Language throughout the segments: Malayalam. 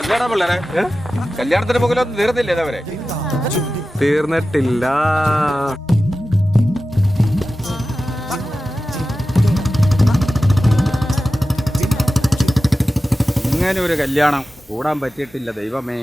എന്നാടാ പിള്ളേരെ കല്യാണത്തിന് പോകലൊന്നും തീർന്നില്ലേ അവരെ? തീർന്നിട്ടില്ല. ഇങ്ങനെ ഒരു കല്യാണം കൂടാൻ പറ്റിയിട്ടില്ല ദൈവമേ.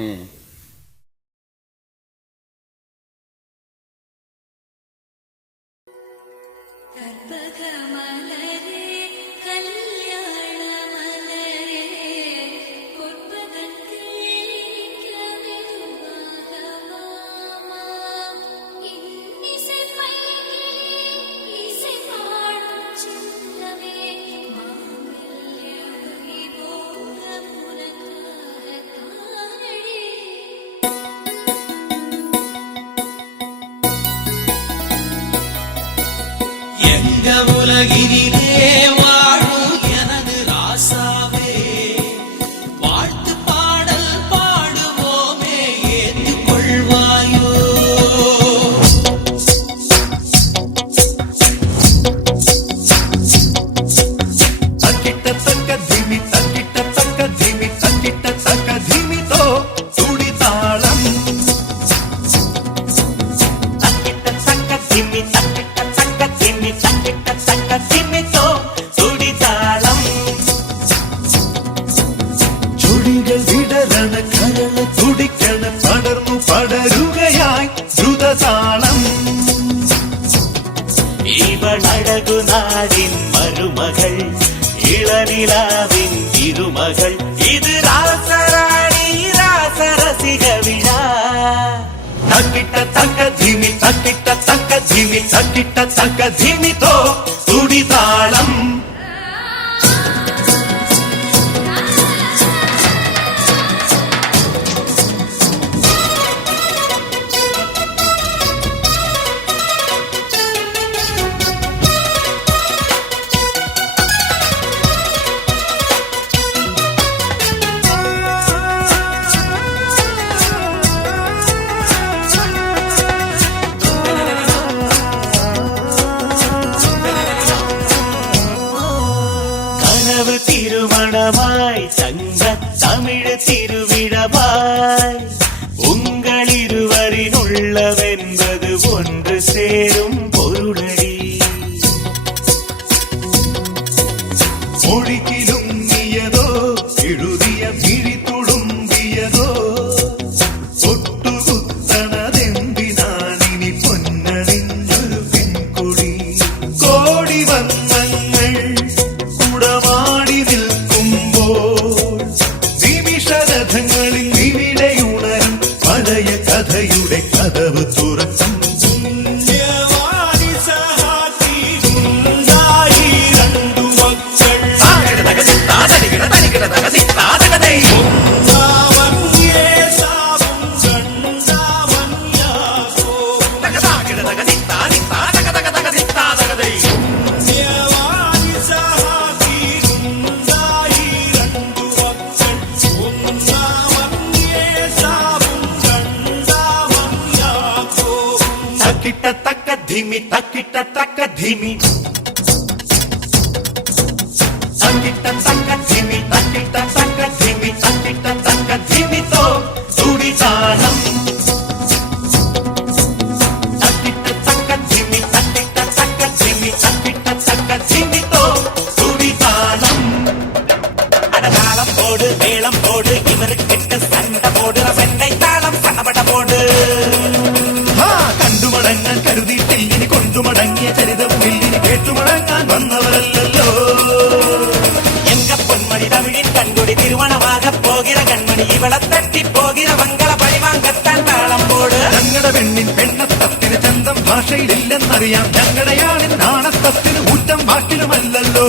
உலகினிலே வாழும் எனது ராசாவே, வாழ்த்து பாடல் பாடுவோமே, ஏற்றுக்கொள்வாயோ? தக்கிட்ட தக்க திமி தக்கிட்ட தக்க திமி தக்கிட்ட தக்க திமிதோ துடிதாளம். தக்கிட்ட தக்க திமி தக்கிட்ட தக்க திமி தக்கிட்ட தக்க திமிதோ துடிதாளம். ചുടികൾ വിടരണ കരള തുടിക്കണ പടർന്നു പടരുകയായി ദ്രുതതാളം. ഇവളഴകു നാടിൻ മരുമകൾ, ഇളനിലാവിൻ തിരുമകൾ, ഇത് രാസറാണി രാസരസിക വിഴ. തക്കിട്ട തക്ക ധിമി തക്കിട്ട തക്ക ധിമി തക്കിട്ട തക്ക ധിമിതോ തുടിതാളം. கனவு திருமணமாய் சங்க தமிழ் திருவிழமாய் உங்கள் இருவரின் உள்ளவென்பது ஒன்று சேரும் பொருளடி. மொழிக்கிலும் நீயதோ எழுதிய மிழி துളുம்பியதோ ഒട്ടുകുത്തണതെന്തിനാനിനി പൊന്നണിഞ്ഞൊരു പെൺകുടി. കോടി വന്നങ്ങൾ കുടമാടി നിൽക്കുമ്പോൾ നിമിഷരഥങ്ങളിൽ നിവിടെയുണരും പഴയ കഥയുടെ കഥവ് തുറക്കും. രണ്ടു മക്കൾ തക്കിട്ട തക്ക ധിമി തക്കിട്ട തക്ക ധിമി തക്കിട്ട തക്ക ധിമി തക്കിട്ട തക്ക ധിമി തക്കിട്ട തക്ക ധിമിതോ തുടിതാളം. തക്കിട്ട തക്ക ധിമി തക്കിട്ട തക്ക ധിമി തക്കിട്ട തക്ക ധിമിതോ തുടിതാളം. അടതാളം പോട് മേളം പോട് ഇവർക്കിട്ട് സണ്ട പോട് റസന്റെ താളം സണപട പോട്. കണ്ടുമടങ്ങാൻ കരുതിയിട്ടിൽ ഇനി കൊണ്ടുമടങ്ങിയ ചരിതവും ഇല്ലിനി കേട്ടുമടങ്ങാൻ വന്നവരല്ലോ. എങ്ക പൊന്മണി തമിഴിൻ കൺകുടി തിരുവണമാക പോകിற കൺമണി ഇവളെ തട്ടിപ്പോകിற മംഗള പരിവാങ്കത്താൻ താളം പോട്. ഞങ്ങളുടെ പെണ്ണിൻ പെണ്ണത്തത്തിന് ചന്തം ഭാഷയിലില്ലെന്നറിയാം, ഞങ്ങളുടെയാണിൻ നാണത്തത്തിന് ഊറ്റം വാക്കിലുമല്ലല്ലോ.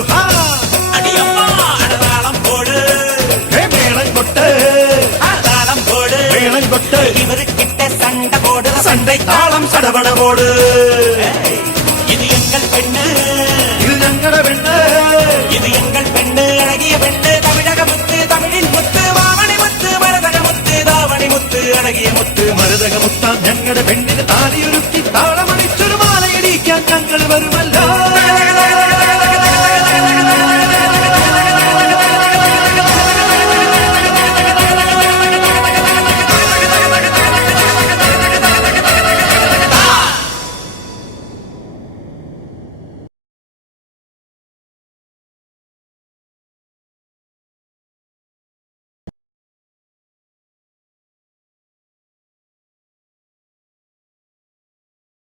അടതാളം പോട് മേളം കൊട്ട് താളം പോട് മേളം കൊട്ട് ഇവർക്കിട്ട സണ്ട പോട് സண்டை താളം സടപട പോട്. ഇത് എങ്കൾ പെണ്ണ്, ഇത് ഞങ്ങളുടെ പെണ്ണ്, ഇത് എങ്കൾ പെണ്ണ്, അഴകിയ പെണ്ണ്, തമിഴക മുത്ത്, തമിഴിൻ മുത്ത്, വാമണി മുത്ത്, മരതക മുത്ത്, ദാവണി മുത്ത്, അഴകിയ മുത്ത്, മരതക മുത്താം ഞങ്ങളുടെ പെണ്ണിന് താലിയൊരുക്കി താളമണിച്ചൊരു മാലയിടിക്കാൻ ഞങ്ങൾ വരുമല്ല.